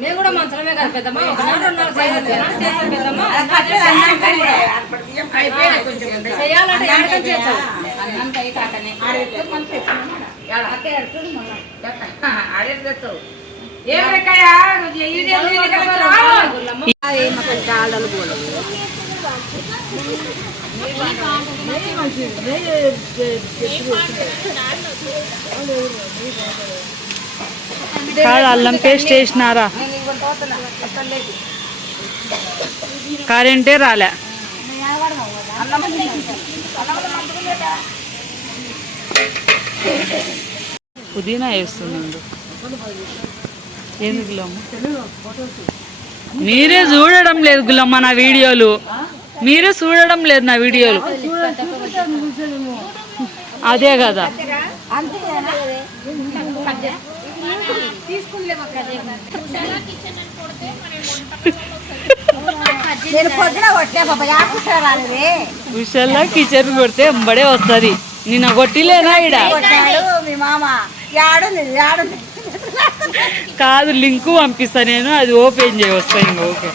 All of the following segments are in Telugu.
మేము కూడా మంచమే కదా పెద్దమ్మా ఒక. చేయాలంటే ఎక్కడికైనా కాదు అల్లం పేస్ట్ వేసినారా? కరెంటే రాలే. పుదీనా వేస్తున్నాడు ఏంది గులమ్మ మీరే చూడడం లేదు గులమ్మ నా వీడియోలు. మీరే చూడడం లేదు నా వీడియోలు. అదే కదా. విషయాల్లో కిచెన్ కొడితే ఎంబడే వస్తుంది. నిన్న కొట్టిలేనా ఇడ కాదు లింకు పంపిస్తా నేను అది ఓపెన్ చేయవస్తా ఇంక ఓకే.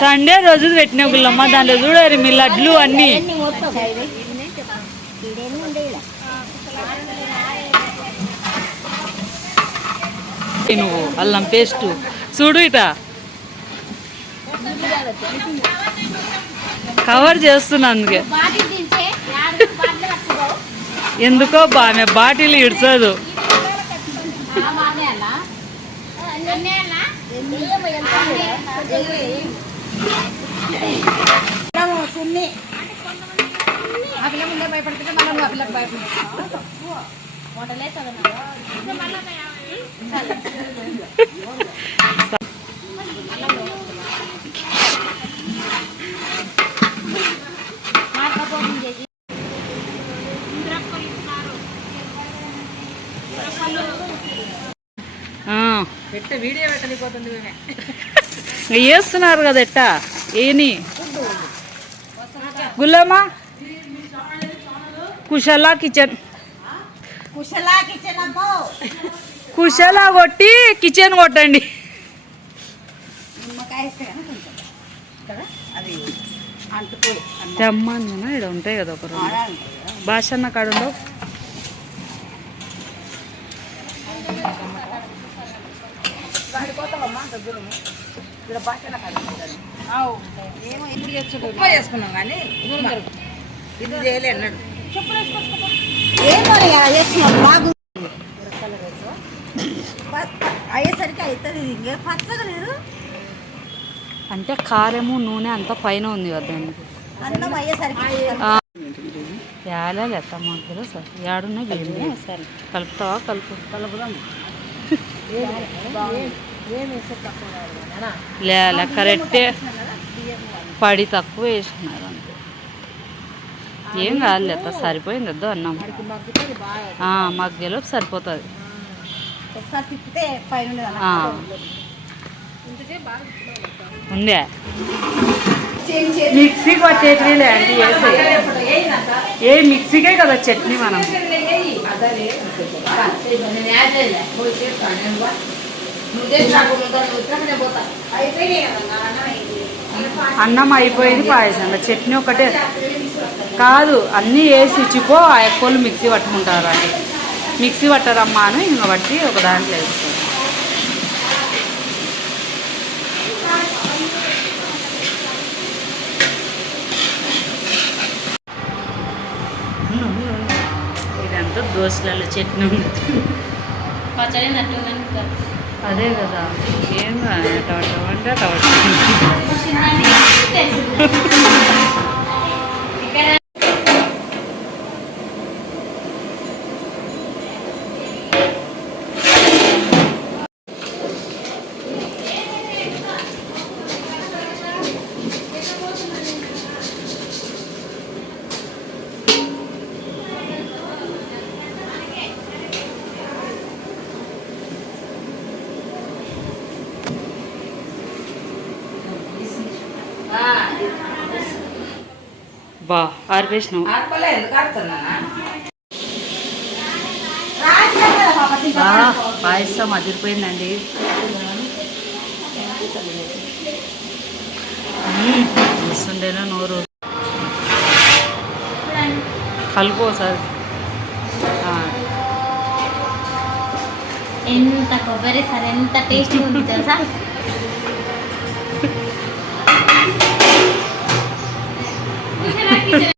సండే రోజు పెట్టిన గుల్లమ్మ దాంట్లో చూడారు మీ లడ్లు అన్ని. నువ్వు అల్లం పేస్ట్. చూడు ఇట. కవర్ చేస్తున్నా అందుకే. ఎందుకో బామె బాటిల్ ఇడ్చదు. భయపడుతుంటే మనం నువ్వు ఆ పిల్లకి భయపడుతుంది. వేస్తున్నారు కదా ఎట్టా? ఏని? గుల్లమ్మా? కుశలా కిచెన్. కుశలా కిచెన్ అమ్మో కుశలా కొట్టి కిచెన్ కొట్టండి. ఇక్కడ ఉంటాయి కదా ఒక రెండు. భాషన్న కాడ చేసుకున్నాం కానీ. ఇది చేయలే అన్నాడు. అయ్యేసరికి అవుతుంది ఇది. ఇంకే పచ్చగా లేదు. అంటే కారము నూనె అంతా పైన ఉంది కదా అన్నం అయ్యేసరికి ఎత్తా మాకు తెలుసు సార్. ఏడున్నాయి బియ్యం సరే. కలుపుతావా కలుపు కలుపుదాం. లేలే కరెక్టే. పడి తక్కువ వేసుకున్నారు అంతే. ఏం కాదు లేత సరిపోయింది వద్దు అన్నం. మగ్గలో సరిపోతుంది. ఒకసారి తిప్పితే పైన ఉందే. మిక్సీకి వచ్చేటివి అంటే ఏ మిక్సీకే కదా చట్నీ మనం. అన్నం అయిపోయింది పాయసం. చట్నీ ఒకటే. కాదు అన్నీ వేసి ఇచ్చిపో ఆ ఎక్కువలు మిక్సీ పట్టుకుంటారు అండి మిక్సీ పట్టారమ్మా అని ఇంక బట్టి ఒక దాంట్లో వేస్తారు ఇదంతా దోశలలో చట్నీ పచ్చడి అదే కదా. ఏం టమాటా టమాటా. బా ఆరిపేసినావు. పాయసం అదిరిపోయిందండి. వస్తుండేనో నోరు? కలుపు ఒకసారి. ఆ, ఎంత కొబ్బరి సార్ ఎంత టేస్టీ ఉంది తెలుసా?